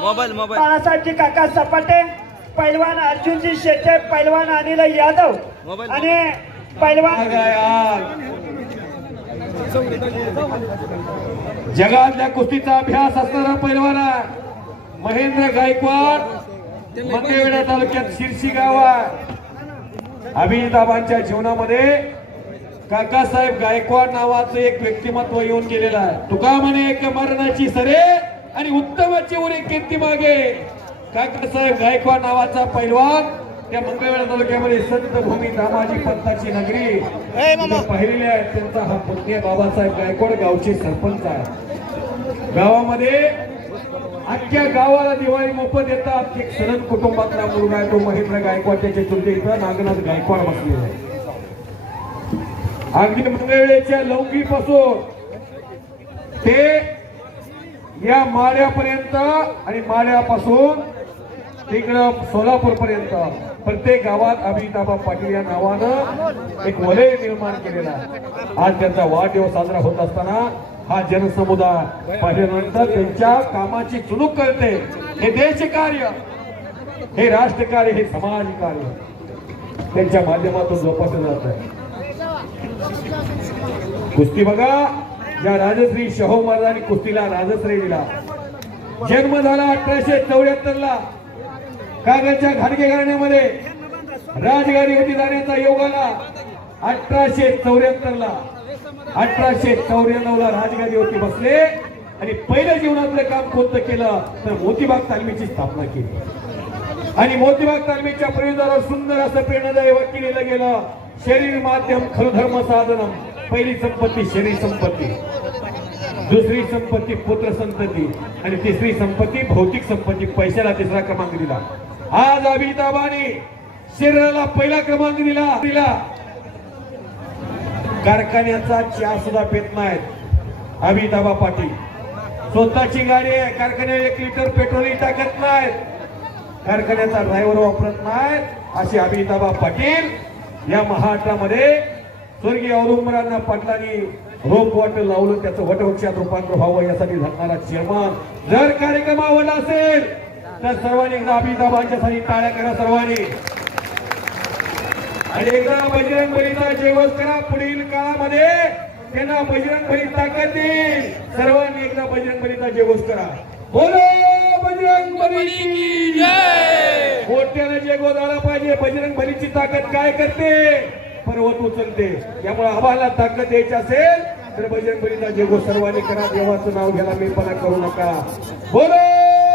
Mobile mobile Balasahebji काका सपाटे पैलवान अर्जुनजी शेटे पैलवान अनिल यादव मोबाईल. आणि पैलवान जगातल्या कुस्तीचा अभ्यास असणारा पैलवान. महेंद्र गायकवाड मंगळवेढा तालुक्यात शिरशी गाव अभिनेताबांच्या जीवनामध्ये काकासाहेब गायकवाड नावाचं एक व्यक्तिमत्व येऊन गेलेलं आहे तुका म्हणे एक मरणाची सरे आणि उत्तमाची उरी कीर्ती मागे? काकासाहेब गायकवाड नावाचा पैलवान त्या मंगळवेढा तालुक्यामध्ये संत भूमी दामाजी पंताची नगरी. पाहिलेली आहे त्यांचा हा पुतण्या बाबासाहेब गायकवाड गावचे सरपंच आहे. गावामध्ये अख्ख्या गावाला दिवाळी मोफत येतात एक सरण कुटुंबातला मुलगा आहे तो महेंद्र गायकवाड. त्याच्या चुलते इथं नागनाथ गायकवाड बसलेला आहे. अगदी मंगळवेळेच्या लौकीपासून ते या माड्यापर्यंत आणि माड्यापासून तिकडं सोलापूर पर्यंत प्रत्येक गावात अभिताबा पाटील या नावानं एक वलय निर्माण केलेला आज त्यांचा वाढदिवस साजरा होत असताना हा जनसमुदाय पाहिल्यानंतर त्यांच्या कामाची चुणूक करते. हे देश कार्य हे राष्ट्रकार्य हे समाज कार्य त्यांच्या माध्यमातून जोपासलं जात आहे. कुस्ती बघा. ज्या राजश्री शाहू महाराजांनी कुस्तीला राजश्री दिला. जन्म झाला अठराशे चौऱ्याहत्तर ला कागदच्या घाडगे घराण्यामध्ये राजगाडीवरती जाण्याचा योग आला अठराशे चौऱ्याहत्तर ला अठराशे चौऱ्याण्णव ला राजगाडीवरती बसले आणि पहिलं जीवनातलं काम कोणतं केलं? तर मोतीबाग तालमीची स्थापना केली. आणि मोतीबाग तालमीच्या प्रयोजनाला सुंदर असं प्रेरणादायी वाक्य लिहिलं गेलं. शरीर माध्यम खरधर्म साधनम. पहिली संपत्ती शरीर संपत्ती दुसरी संपत्ती पुत्र संतती आणि तिसरी संपत्ती भौतिक संपत्ती पैशाला तिसरा क्रमांक दिला. आज अमिताभाने शरीराला पहिला क्रमांक दिला. दिला. कारखान्याचा चहा सुद्धा पेत नाहीत. अमिताभा पाटील. स्वतःची गाडी आहे. कारखान्यात एक लिटर पेट्रोल टाकत नाहीत. कारखान्याचा ड्रायव्हर वापरत नाहीत. असे अमिताभा पाटील या महाराष्ट्रामध्ये स्वर्गीय औरंगरांना पाटलांनी रोप वाट लावलं त्याचं वटवृक्षात रूपांतर व्हावं यासाठी झटणारा चेअरमन जर कार्यक्रम आवडला असेल तर सर्वांनी एकदा अमिताभांच्यासाठी टाळ्या करा सर्वांनी. आणि एकदा बजरंग बलीचा जेवण करा पुढील काळामध्ये त्यांना बजरंग बली ताकद देईल. सर्वांनी एकदा बजरंग बलीचा जेवण करा. बोलो बजरंग बली मोठ्याने जे आला पाहिजे. बजरंग बलीची ताकद काय करते? पर्वत उचलते. त्यामुळे आम्हाला ताकद द्यायची असेल तर बजरंग बलीचा जेगो सर्वांनी करा. देवाचं नाव घ्यायला मीपणा करू नका. बोलो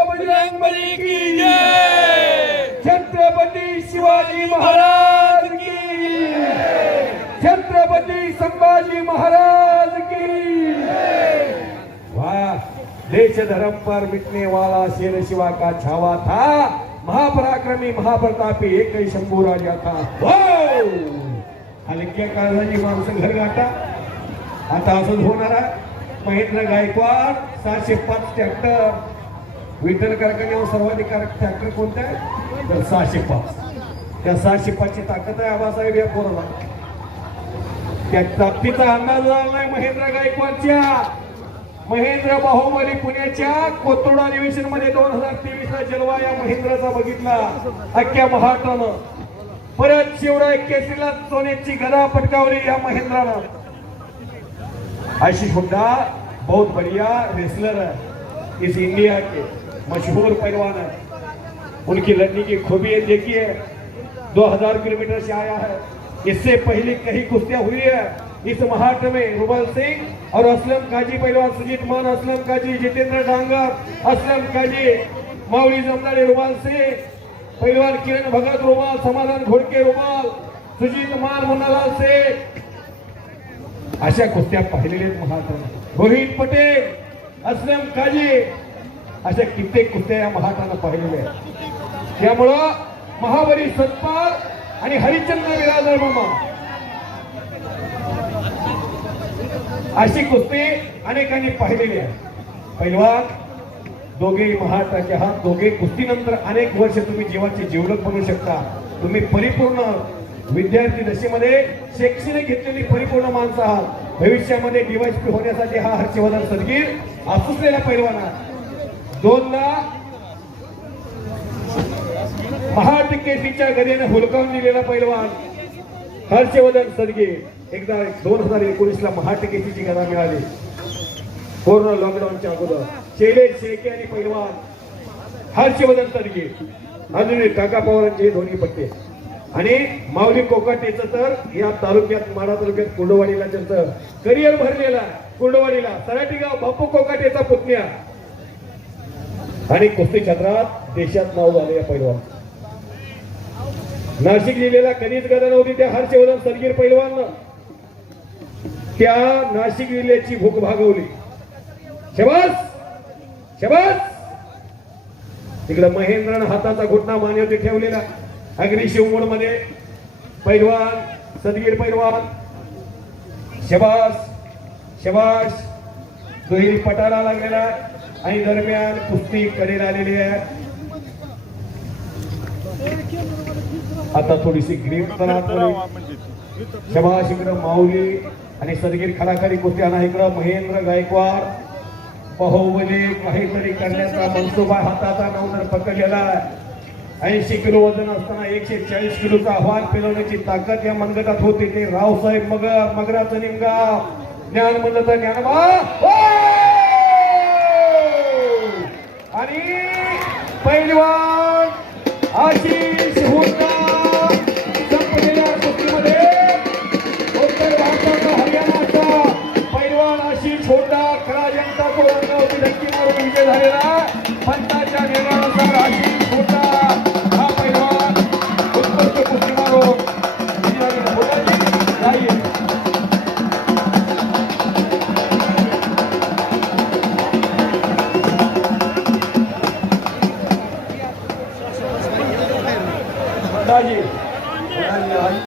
बजरंग बली की जय! छत्रपती शिवाजी महाराज की छत्रपती संभाजी महाराज की वा देश धर्म पर मिटने वाला शेर शिवा का छावा था? महापराक्रमी महाप्रतापी एक शंभू राजा था. वाव! हलक्या काळजाची माणसं घर गाठा. आता असंच होणार आहे. महेंद्र गायकवाड सहाशे पाच ट्रॅक्टर विठ्ठल कारखान्यावर सर्वाधिक ट्रॅक्टर कोणता आहे? तर सहाशे पाच. त्या सहाशे पाचची ताकद आहे आबासाहेब या पोराला. त्या ताकदीचा अंदाज लागलाय महेंद्र गायकवाडच्या. महेंद्र बाहुबली पुण्याच्या कोतोडा अधिवेशनमध्ये दोन हजार तेवीस ला जलवा या महेंद्राचा बघितला. अख्ख्या महाराष्ट्रानं. परत शिवराय केसरीला सोन्याची गदा पटकावली या आशीष हुड्डा बहुत बढ़िया रेसलर है इस इंडिया के मशहूर पहलवान है उनकी लड़ने की खूबी देखिए 2000 किलोमीटर से आया है. इससे पहले कई कुश्तियाँ हुई है. इस महाराष्ट्र में रुबल सिंह और असलम काजी पहलवान सुजीत मान, असलम काजी जितेंद्र डांगर, असलम काजी माऊली जमदारे रुबाल सिंह पहलवान किरण भगत रोमाल समाधान घोडके रोमाल सुजीत मान मुन्नालाल सेठ अशा कुस्त्या पाहिलेल्या आहेत रोहित पटेल असलम काजी. अशा कित्येक कुस्त्या या महाराष्ट्रानं पाहिलेल्या आहेत. त्यामुळं महाबली सत्पाल आणि हरिचंद्र विराजर मामा. अशी कुस्ती अनेकांनी पाहिलेली आहे. पैलवान दोघेही महाराष्ट्राचे आहात. दोघे कुस्तीनंतर अनेक वर्ष तुम्ही जीवाचे जीवलक बनू शकता. तुम्ही परिपूर्ण विद्यार्थी दशेमध्ये शैक्षणिक घेतलेली परिपूर्ण माणसं आहात. भविष्यामध्ये डीवायसपी होण्यासाठी हा हर्षवर्धन सदगीर आसुसलेला पैलवाना दोनदा मठ केसीच्या गदेने हुलकावून दिलेला पैलवान हर्षवर्धन सदगे एकदा दोन हजार एकोणीस ला महाट केसीची गदा मिळाली कोरोना लॉकडाऊनच्या अगोदर. शैलेश शेके आणि पैलवान. हर्षवर्धन तडके अजून काका पवारांचे हे दोन्ही पट्टे. आणि माऊली कोकाटेचं तर या तालुक्यात माडा तालुक्यात कुंडवाडीला त्यांचं करिअर भरलेला कुंडवाडीला. सराठी गाव बापू कोकाटेचा पुतण्या. आणि कुस्ती क्षेत्रात देशात नाव झाले या पैलवान. नाशिक जिल्ह्याला कधीच गदा नव्हती त्या हर्षवर्धन सरगीर पैलवान त्या नाशिक जिल्ह्याची भूक भागवली. शबास! शबास! तिकडं महेंद्रन हाताचा घुटना मान्यवती ठेवलेला. अग्नि शिवमोडमध्ये पैलवान सदगीर पैलवान. शबास! शबाश दुहेरी पटाला लागलेला. आणि दरम्यान कुस्ती कडेला आलेली आहे. आता थोडीशी ग्रीप शबाश इकडं माऊली आणि सदगीर खडाखाडी कुस्ती आणा इकडं महेंद्र गायकवाड. बाहुबली काहीतरी करण्याचा मनसुबा हाताचा नवतर पकडलेला ऐंशी किलो वजन असताना एकशे चाळीस किलोचा आव्हान पेलवण्याची ताकद या मनगटात होती. ते रावसाहेब मगर मगराचं निमगा ज्ञान म्हणलं तर ज्ञानबा. हो! विजय झालेला पंताच्या